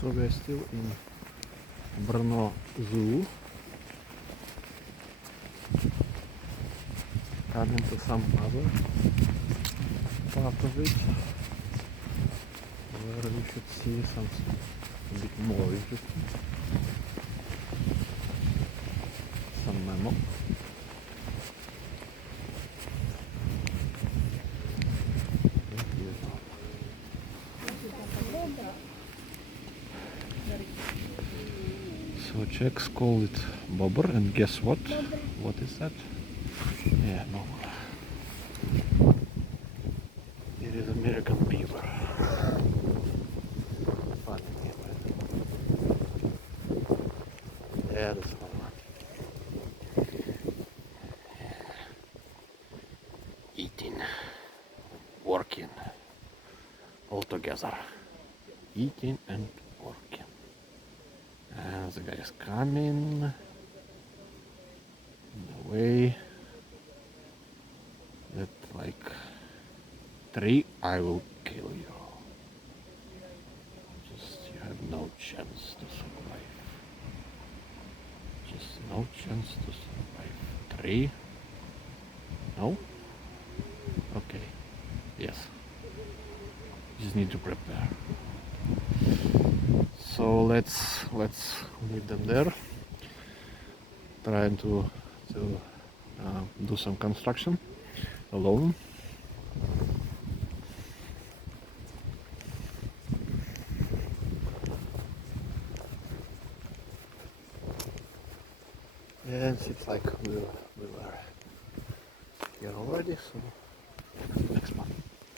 So we're still in Brno Zoo. Coming to some other part of it where we should see something a bit more interesting. Some mammal. So Czechs call it bobber, and guess what? What is that? Yeah, no. It is American beaver. Funny name, right? Yeah, that's one. Eating, working, all together. Eating and working. And the guy is coming. In a way that, like, 3, I will kill you. Just, you have no chance to survive. Just no chance to survive. 3. No? Okay. Yes. Just need to prepare. So let's leave them there. Trying to do some construction alone. And it's like we were here already, so